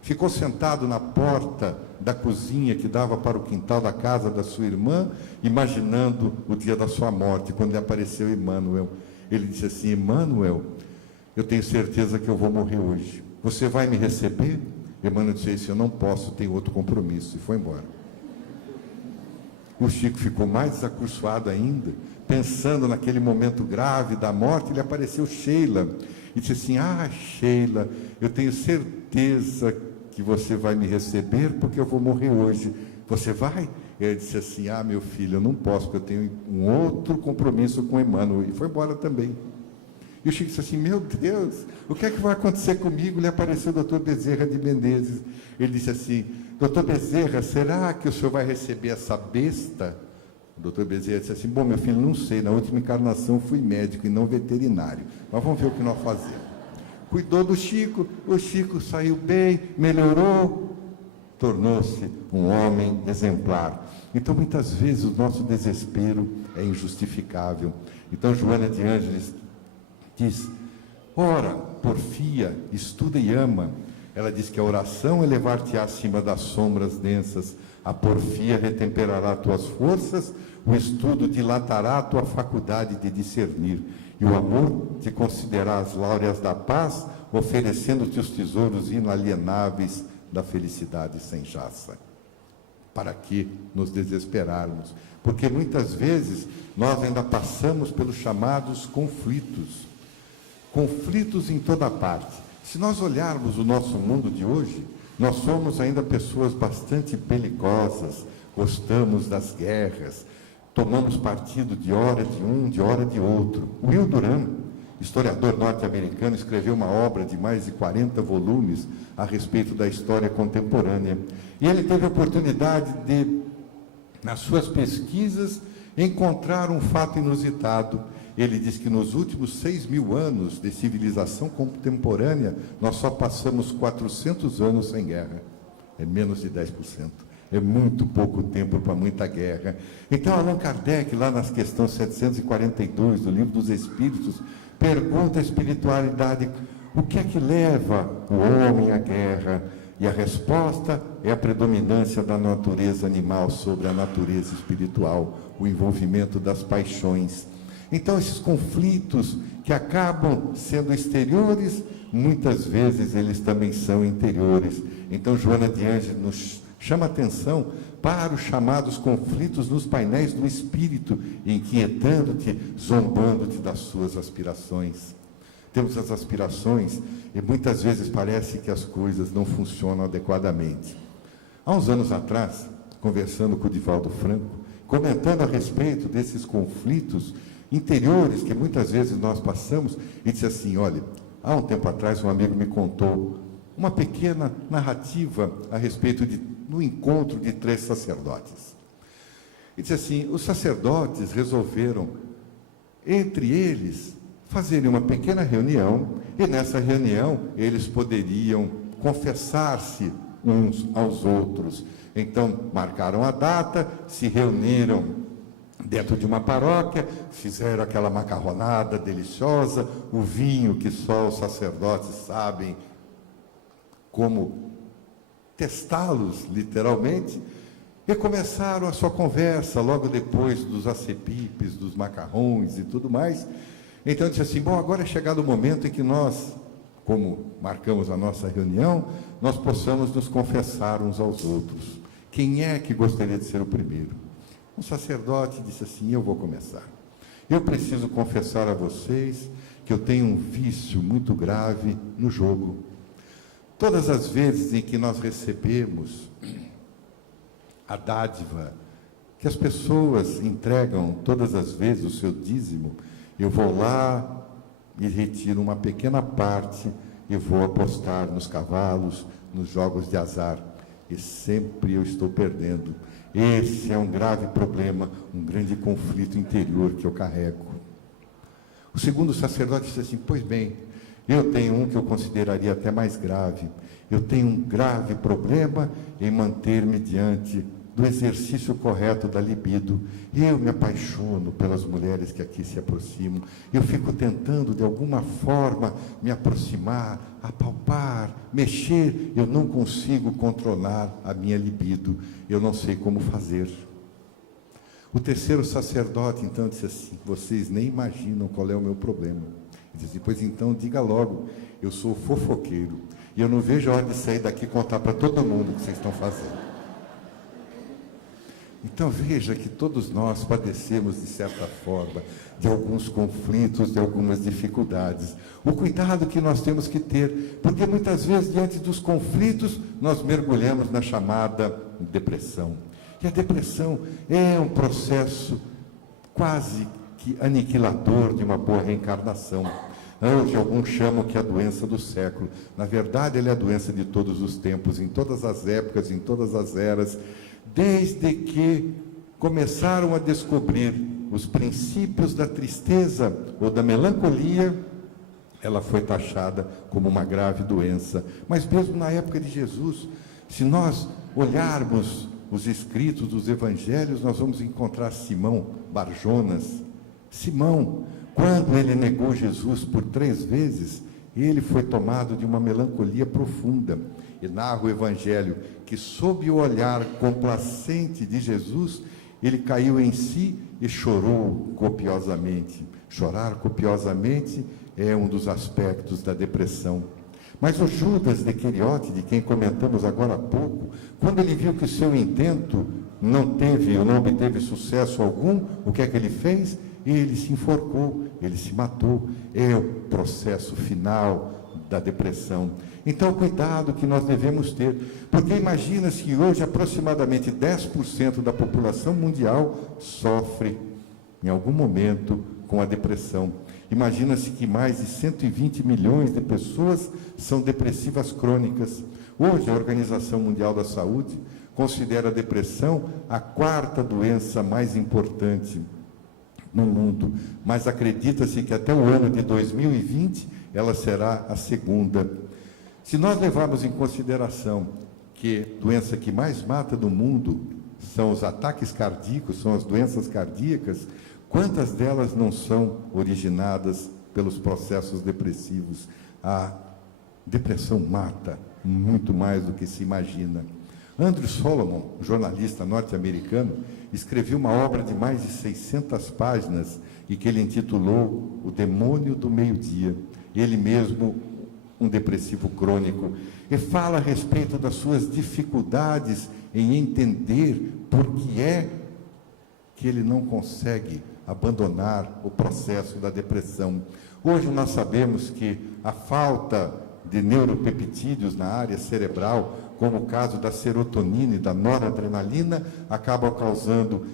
Ficou sentado na porta da cozinha que dava para o quintal da casa da sua irmã, imaginando o dia da sua morte, quando apareceu Emmanuel. Ele disse assim: Emmanuel, eu tenho certeza que eu vou morrer hoje. Você vai me receber? Emmanuel disse assim: eu não posso, tenho outro compromisso, e foi embora. O Chico ficou mais desacursoado ainda, pensando naquele momento grave da morte. Ele apareceu Sheila e disse assim: Sheila, eu tenho certeza que você vai me receber porque eu vou morrer hoje. Você vai? Ele disse assim: meu filho, eu não posso, porque eu tenho um outro compromisso com Emmanuel. E foi embora também. E o Chico disse assim: meu Deus, o que é que vai acontecer comigo? Lhe apareceu o doutor Bezerra de Menezes. Ele disse assim: doutor Bezerra, será que o senhor vai receber essa besta? O doutor Bezerra disse assim: bom, meu filho, não sei, na última encarnação fui médico e não veterinário, mas vamos ver o que nós fazemos. Cuidou do Chico, o Chico saiu bem, melhorou, tornou-se um homem exemplar. Então, muitas vezes, o nosso desespero é injustificável. Então, Joana de Ângeles diz: ora, porfia, estuda e ama. Ela diz que a oração é levar-te acima das sombras densas, a porfia retemperará tuas forças, o estudo dilatará a tua faculdade de discernir, e o amor te concederá as glórias da paz, oferecendo-te os tesouros inalienáveis da felicidade sem jaça. Para que nos desesperarmos? Porque muitas vezes nós ainda passamos pelos chamados conflitos. Conflitos em toda parte. Se nós olharmos o nosso mundo de hoje, nós somos ainda pessoas bastante belicosas, gostamos das guerras, tomamos partido de hora de um, de hora de outro. Will Durant, historiador norte-americano, escreveu uma obra de mais de 40 volumes a respeito da história contemporânea. E ele teve a oportunidade de, nas suas pesquisas, encontrar um fato inusitado. Ele diz que nos últimos 6.000 anos de civilização contemporânea, nós só passamos 400 anos sem guerra. É menos de 10%. É muito pouco tempo para muita guerra. Então, Allan Kardec, lá nas questões 742 do Livro dos Espíritos, pergunta à espiritualidade: o que é que leva o homem à guerra? E a resposta é a predominância da natureza animal sobre a natureza espiritual, o envolvimento das paixões. Então, esses conflitos que acabam sendo exteriores, muitas vezes eles também são interiores. Então, Joana de Ângeles nos chama atenção para os chamados conflitos nos painéis do espírito, inquietando-te, zombando-te das suas aspirações. Temos as aspirações e muitas vezes parece que as coisas não funcionam adequadamente. Há uns anos atrás, conversando com o Divaldo Franco, comentando a respeito desses conflitos interiores que muitas vezes nós passamos, e disse assim: olha, há um tempo atrás um amigo me contou uma pequena narrativa a respeito do encontro de 3 sacerdotes. E disse assim: os sacerdotes resolveram, entre eles, fazerem uma pequena reunião, e nessa reunião eles poderiam confessar-se uns aos outros. Então, marcaram a data, se reuniram dentro de uma paróquia, fizeram aquela macarronada deliciosa, o vinho que só os sacerdotes sabem como testá-los, literalmente, e começaram a sua conversa logo depois dos acepipes, dos macarrões e tudo mais. Então disse assim, bom, agora é chegado o momento em que nós, como marcamos a nossa reunião, nós possamos nos confessar uns aos outros. Quem é que gostaria de ser o primeiro? Um sacerdote disse assim, eu vou começar. Eu preciso confessar a vocês que eu tenho um vício muito grave no jogo. Todas as vezes em que nós recebemos a dádiva, que as pessoas entregam todas as vezes o seu dízimo, eu vou lá e retiro uma pequena parte e vou apostar nos cavalos, nos jogos de azar. E sempre eu estou perdendo. Esse é um grave problema, um grande conflito interior que eu carrego. O segundo sacerdote disse assim, pois bem, eu tenho um que eu consideraria até mais grave. Eu tenho um grave problema em manter-me diante do exercício correto da libido. Eu me apaixono pelas mulheres que aqui se aproximam. Eu fico tentando, de alguma forma, me aproximar, apalpar, mexer. Eu não consigo controlar a minha libido. Eu não sei como fazer. O terceiro sacerdote, então, disse assim, vocês nem imaginam qual é o meu problema. Ele disse, pois então, diga logo, eu sou fofoqueiro. E eu não vejo a hora de sair daqui e contar para todo mundo o que vocês estão fazendo. Então veja que todos nós padecemos, de certa forma, de alguns conflitos, de algumas dificuldades. O cuidado que nós temos que ter, porque muitas vezes, diante dos conflitos, nós mergulhamos na chamada depressão. E a depressão é um processo quase que aniquilador de uma boa reencarnação. Hoje alguns chamam que é a doença do século. Na verdade, ela é a doença de todos os tempos, em todas as épocas, em todas as eras. Desde que começaram a descobrir os princípios da tristeza ou da melancolia, ela foi taxada como uma grave doença. Mas mesmo na época de Jesus, se nós olharmos os escritos dos evangelhos, nós vamos encontrar Simão Barjonas. Simão, quando ele negou Jesus por 3 vezes, ele foi tomado de uma melancolia profunda. E narra o evangelho que, sob o olhar complacente de Jesus, ele caiu em si e chorou copiosamente. Chorar copiosamente é um dos aspectos da depressão. Mas o Judas Iscariote, de quem comentamos agora há pouco, quando ele viu que o seu intento não teve ou não obteve sucesso algum, o que é que ele fez? Ele se enforcou, ele se matou. É o processo final da depressão. Então, cuidado que nós devemos ter, porque imagina-se que hoje aproximadamente 10% da população mundial sofre, em algum momento, com a depressão. Imagina-se que mais de 120 milhões de pessoas são depressivas crônicas. Hoje, a Organização Mundial da Saúde considera a depressão a 4ª doença mais importante no mundo, mas acredita-se que até o ano de 2020 ela será a 2ª. Se nós levarmos em consideração que a doença que mais mata no mundo são os ataques cardíacos, são as doenças cardíacas, quantas delas não são originadas pelos processos depressivos? A depressão mata muito mais do que se imagina. Andrew Solomon, jornalista norte-americano, escreveu uma obra de mais de 600 páginas e que ele intitulou O Demônio do Meio-Dia. Ele mesmo, um depressivo crônico, e fala a respeito das suas dificuldades em entender por que é que ele não consegue abandonar o processo da depressão. Hoje nós sabemos que a falta de neuropeptídeos na área cerebral, como o caso da serotonina e da noradrenalina, acabam causando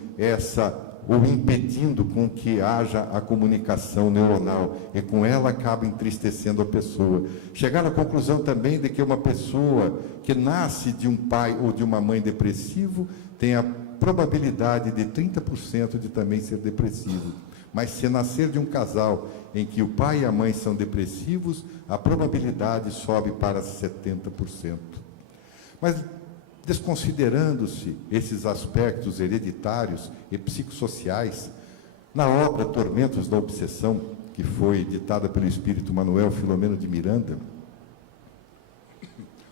ou impedindo com que haja a comunicação neuronal, e com ela acaba entristecendo a pessoa. Chegar à conclusão também de que uma pessoa que nasce de um pai ou de uma mãe depressivo tem a probabilidade de 30% de também ser depressivo. Mas se nascer de um casal em que o pai e a mãe são depressivos, a probabilidade sobe para 70%. Mas Desconsiderando-se esses aspectos hereditários e psicossociais, na obra Tormentos da Obsessão, que foi ditada pelo espírito Manuel Filomeno de Miranda,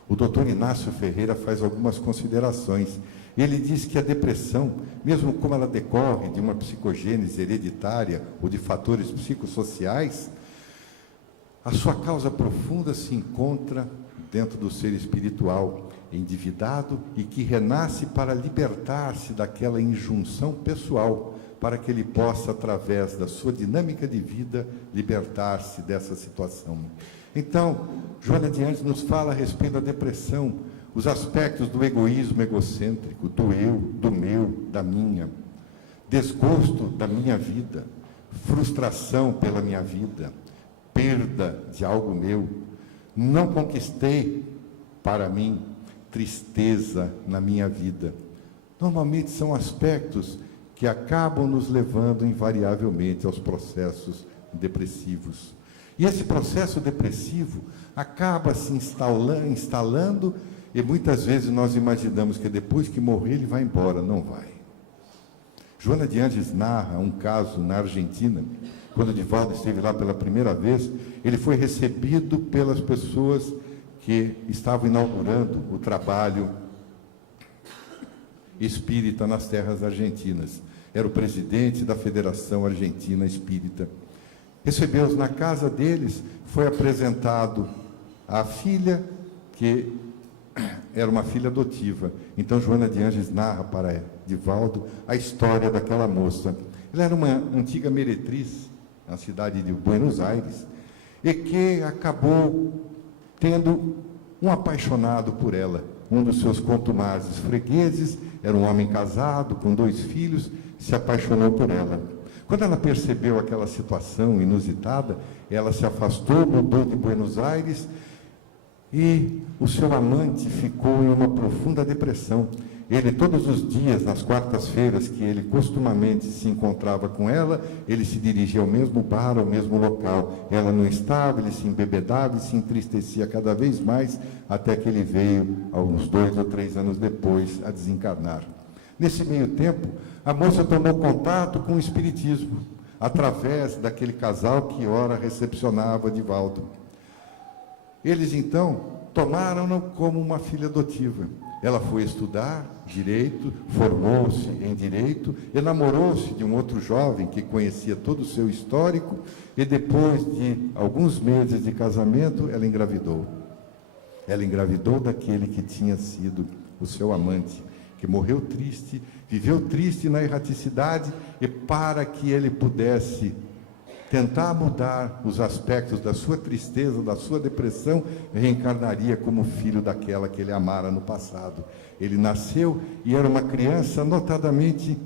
o doutor Inácio Ferreira faz algumas considerações. Ele diz que a depressão, mesmo como ela decorre de uma psicogênese hereditária ou de fatores psicossociais, a sua causa profunda se encontra dentro do ser espiritual, endividado e que renasce para libertar-se daquela injunção pessoal, para que ele possa, através da sua dinâmica de vida, libertar-se dessa situação. Então, Joana de Ângeles nos fala a respeito da depressão, os aspectos do egoísmo egocêntrico, do eu, do meu, da minha, desgosto da minha vida, frustração pela minha vida, perda de algo meu, não conquistei para mim, tristeza na minha vida. Normalmente são aspectos que acabam nos levando invariavelmente aos processos depressivos. E esse processo depressivo acaba se instalando e muitas vezes nós imaginamos que depois que morrer ele vai embora. Não vai. Joana de Ângeles narra um caso na Argentina, quando Divaldo esteve lá pela primeira vez, ele foi recebido pelas pessoas que estavam inaugurando o trabalho espírita nas terras argentinas. Era o presidente da Federação Argentina Espírita. Recebeu-os na casa deles, foi apresentado a filha, que era uma filha adotiva. Então, Joana de Ângeles narra para Divaldo a história daquela moça. Ela era uma antiga meretriz, na cidade de Buenos Aires, e que acabou tendo um apaixonado por ela. Um dos seus contumazes fregueses, era um homem casado, com 2 filhos, se apaixonou por ela. Quando ela percebeu aquela situação inusitada, ela se afastou, mudou de Buenos Aires e o seu amante ficou em uma profunda depressão. Ele, todos os dias, nas quartas-feiras, que ele costumamente se encontrava com ela, ele se dirigia ao mesmo bar, ao mesmo local. Ela não estava, ele se embebedava e se entristecia cada vez mais, até que ele veio, uns 2 ou 3 anos depois, a desencarnar. Nesse meio tempo, a moça tomou contato com o espiritismo, através daquele casal que ora recepcionava Divaldo. Eles, então, tomaram-no como uma filha adotiva. Ela foi estudar direito, formou-se em direito, enamorou-se de um outro jovem que conhecia todo o seu histórico e depois de alguns meses de casamento, ela engravidou. Ela engravidou daquele que tinha sido o seu amante, que morreu triste, viveu triste na erraticidade, e para que ele pudesse tentar mudar os aspectos da sua tristeza, da sua depressão, reencarnaria como filho daquela que ele amara no passado. Ele nasceu e era uma criança notadamente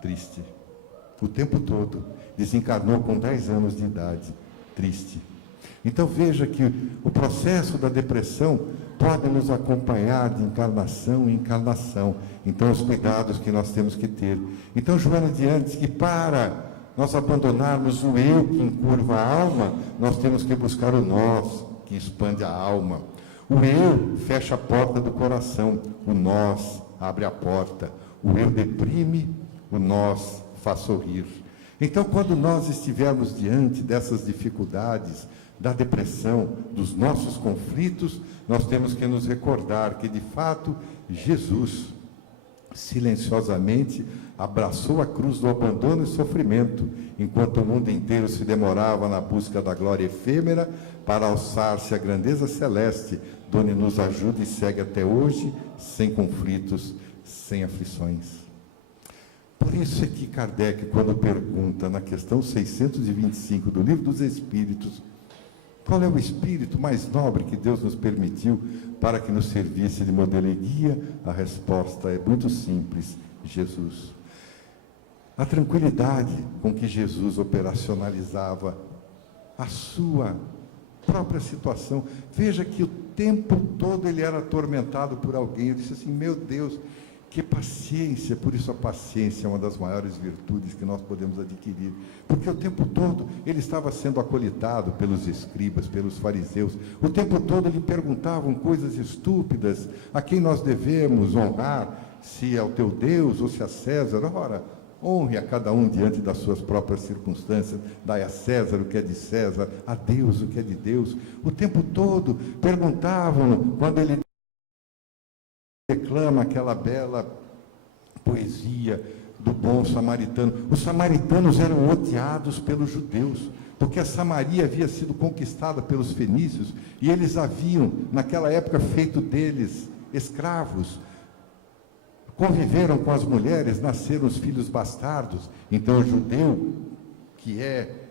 triste, o tempo todo. Desencarnou com 10 anos de idade, triste. Então veja que o processo da depressão pode nos acompanhar de encarnação em encarnação. Então os cuidados que nós temos que ter. Então Joana de Ângeles, que para nós abandonarmos o eu que encurva a alma, nós temos que buscar o nós, que expande a alma. O eu fecha a porta do coração, o nós abre a porta. O eu deprime, o nós faz sorrir. Então, quando nós estivermos diante dessas dificuldades, da depressão, dos nossos conflitos, nós temos que nos recordar que, de fato, Jesus, silenciosamente, abraçou a cruz do abandono e sofrimento, enquanto o mundo inteiro se demorava na busca da glória efêmera para alçar-se à grandeza celeste, donde nos ajuda e segue até hoje, sem conflitos, sem aflições. Por isso é que Kardec, quando pergunta na questão 625 do Livro dos Espíritos, qual é o espírito mais nobre que Deus nos permitiu para que nos servisse de modelo e guia? A resposta é muito simples: Jesus. A tranquilidade com que Jesus operacionalizava a sua própria situação. Veja que o tempo todo ele era atormentado por alguém. Eu disse assim: meu Deus, Que paciência, por isso a paciência é uma das maiores virtudes que nós podemos adquirir. Porque o tempo todo ele estava sendo acolitado pelos escribas, pelos fariseus. O tempo todo lhe perguntavam coisas estúpidas. A quem nós devemos honrar? Se é o teu Deus ou se é César? Ora, honre a cada um diante das suas próprias circunstâncias. Dai a César o que é de César, a Deus o que é de Deus. O tempo todo perguntavam, quando ele declama aquela bela poesia do bom samaritano. Os samaritanos eram odiados pelos judeus, porque a Samaria havia sido conquistada pelos fenícios, e eles haviam, naquela época, feito deles escravos. Conviveram com as mulheres, nasceram os filhos bastardos. Então o judeu, que é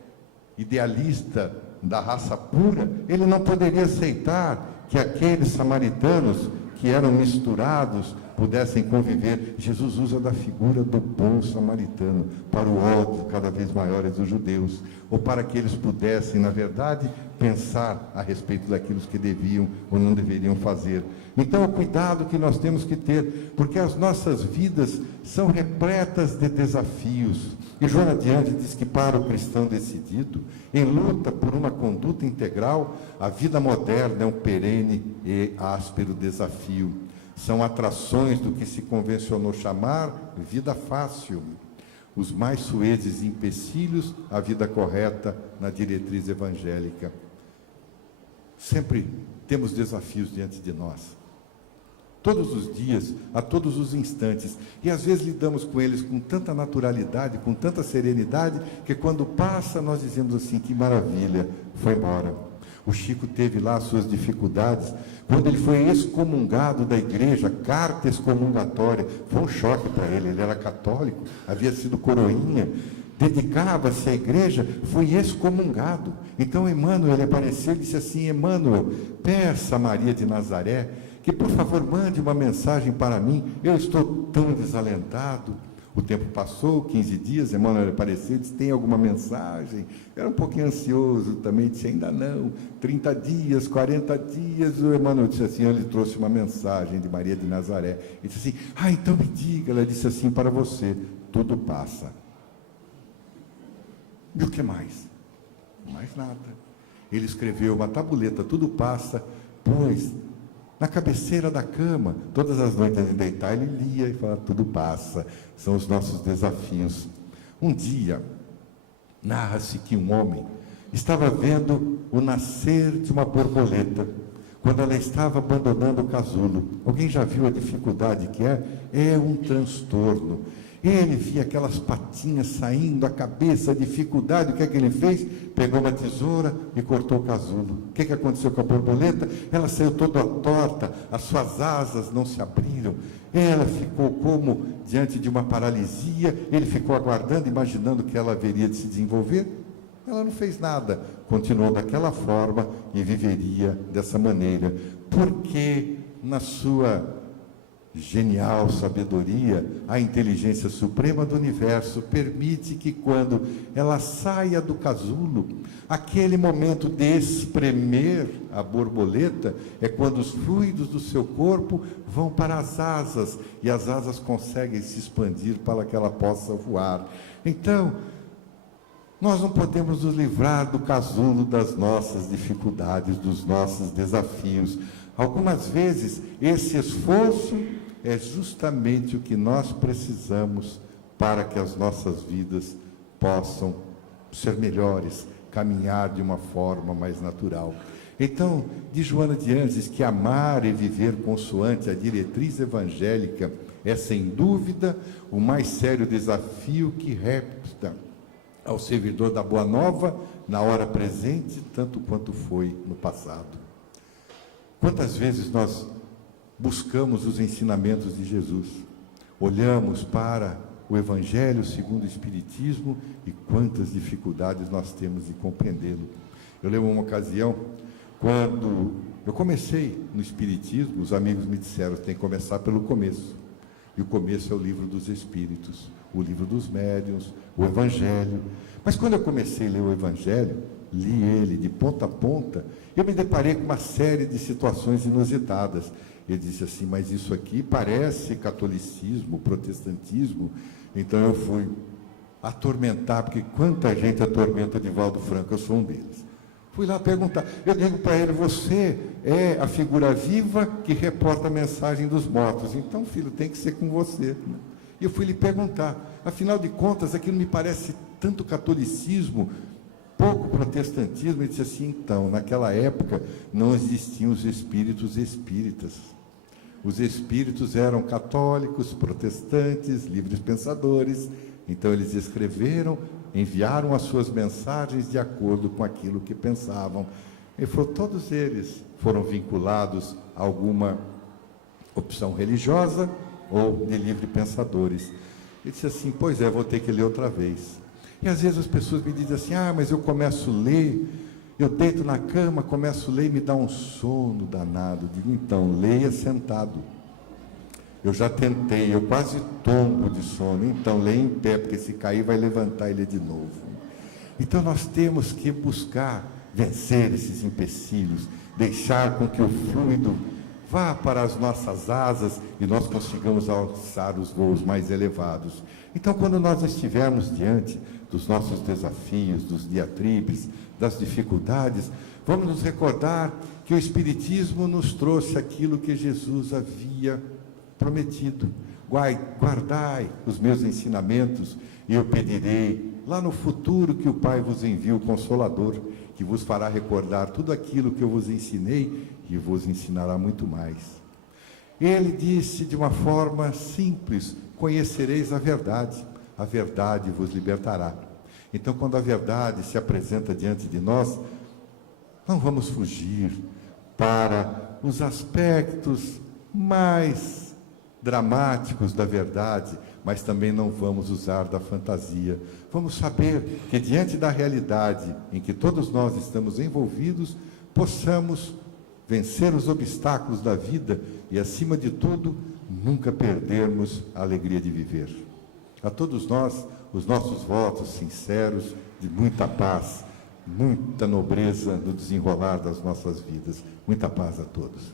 idealista da raça pura, ele não poderia aceitar que aqueles samaritanos que eram misturados pudessem conviver. Jesus usa da figura do bom samaritano para o ódio cada vez maior dos judeus, ou para que eles pudessem, na verdade, pensar a respeito daquilo que deviam ou não deveriam fazer. Então, o cuidado que nós temos que ter, porque as nossas vidas são repletas de desafios. E João adiante diz que para o cristão decidido, em luta por uma conduta integral, a vida moderna é um perene e áspero desafio. São atrações do que se convencionou chamar vida fácil. Os mais suedes empecilhos à vida correta na diretriz evangélica. Sempre temos desafios diante de nós. Todos os dias, a todos os instantes. E às vezes lidamos com eles com tanta naturalidade, com tanta serenidade, que quando passa nós dizemos assim, que maravilha, foi embora. O Chico teve lá as suas dificuldades. Quando ele foi excomungado da igreja, carta excomungatória, foi um choque para ele. Ele era católico, havia sido coroinha, dedicava-se à igreja, foi excomungado. Então Emmanuel apareceu e disse assim, Emmanuel, peça a Maria de Nazaré, que por favor mande uma mensagem para mim, eu estou tão desalentado. O tempo passou, 15 dias, Emmanuel apareceu e disse, tem alguma mensagem? Era um pouquinho ansioso também, disse, ainda não, 30 dias, 40 dias, o Emmanuel disse assim, ele trouxe uma mensagem de Maria de Nazaré, e disse assim, então me diga, ela disse assim, para você, tudo passa. E o que mais? Mais nada. Ele escreveu uma tabuleta, tudo passa, pois na cabeceira da cama, todas as noites antes de deitar, ele lia e falava, tudo passa. São os nossos desafios. Um dia, narra-se que um homem estava vendo o nascer de uma borboleta, quando ela estava abandonando o casulo. Alguém já viu a dificuldade que é? É um transtorno. Ele via aquelas patinhas saindo, a cabeça, a dificuldade. O que é que ele fez? Pegou uma tesoura e cortou o casulo. O que é que aconteceu com a borboleta? Ela saiu toda torta, as suas asas não se abriram. Ela ficou como diante de uma paralisia. Ele ficou aguardando, imaginando que ela haveria de se desenvolver. Ela não fez nada. Continuou daquela forma e viveria dessa maneira. Porque na sua genial sabedoria, a inteligência suprema do universo permite que quando ela saia do casulo, aquele momento de espremer a borboleta é quando os fluidos do seu corpo vão para as asas, e as asas conseguem se expandir para que ela possa voar. Então, nós não podemos nos livrar do casulo das nossas dificuldades, dos nossos desafios. Algumas vezes, esse esforço é justamente o que nós precisamos para que as nossas vidas possam ser melhores, caminhar de uma forma mais natural. Então, diz Joana de Anjos que amar e viver consoante a diretriz evangélica é, sem dúvida, o mais sério desafio que resta ao servidor da Boa Nova na hora presente, tanto quanto foi no passado. Quantas vezes nós buscamos os ensinamentos de Jesus, olhamos para o Evangelho segundo o Espiritismo e quantas dificuldades nós temos de compreendê-lo. Eu lembro uma ocasião, quando eu comecei no Espiritismo, os amigos me disseram, tem que começar pelo começo. E o começo é o livro dos Espíritos, o livro dos Médiuns, o Evangelho. Mas quando eu comecei a ler o Evangelho, li ele de ponta a ponta, eu me deparei com uma série de situações inusitadas. Ele disse assim, mas isso aqui parece catolicismo, protestantismo. Então eu fui atormentar, porque quanta gente atormenta Divaldo Franco, eu sou um deles. Fui lá perguntar, eu digo para ele, você é a figura viva que reporta a mensagem dos mortos, então, filho, tem que ser com você. E eu fui lhe perguntar, afinal de contas, aquilo me parece tanto catolicismo, pouco protestantismo. Ele disse assim, então, naquela época não existiam os espíritos espíritas. Os espíritos eram católicos, protestantes, livres pensadores. Então eles escreveram, enviaram as suas mensagens de acordo com aquilo que pensavam. Ele falou, todos eles foram vinculados a alguma opção religiosa ou de livre pensadores. Ele disse assim, pois é, vou ter que ler outra vez. E às vezes as pessoas me dizem assim, mas eu começo a ler, eu deito na cama, começo a ler e me dá um sono danado. Eu digo, então, leia sentado. Eu já tentei, eu quase tombo de sono. Então, leia em pé, porque se cair vai levantar e ler de novo. Então, nós temos que buscar vencer esses empecilhos, deixar com que o fluido vá para as nossas asas e nós consigamos alçar os voos mais elevados. Então, quando nós estivermos diante dos nossos desafios, dos diatribes, das dificuldades, vamos nos recordar que o Espiritismo nos trouxe aquilo que Jesus havia prometido. Guardai os meus ensinamentos e eu pedirei lá no futuro que o Pai vos envie o Consolador, que vos fará recordar tudo aquilo que eu vos ensinei e vos ensinará muito mais. Ele disse de uma forma simples, conhecereis a verdade vos libertará. Então, quando a verdade se apresenta diante de nós, não vamos fugir para os aspectos mais dramáticos da verdade, mas também não vamos usar da fantasia. Vamos saber que diante da realidade em que todos nós estamos envolvidos, possamos vencer os obstáculos da vida e, acima de tudo, nunca perdermos a alegria de viver. A todos nós, os nossos votos sinceros de muita paz, muita nobreza no desenrolar das nossas vidas. Muita paz a todos.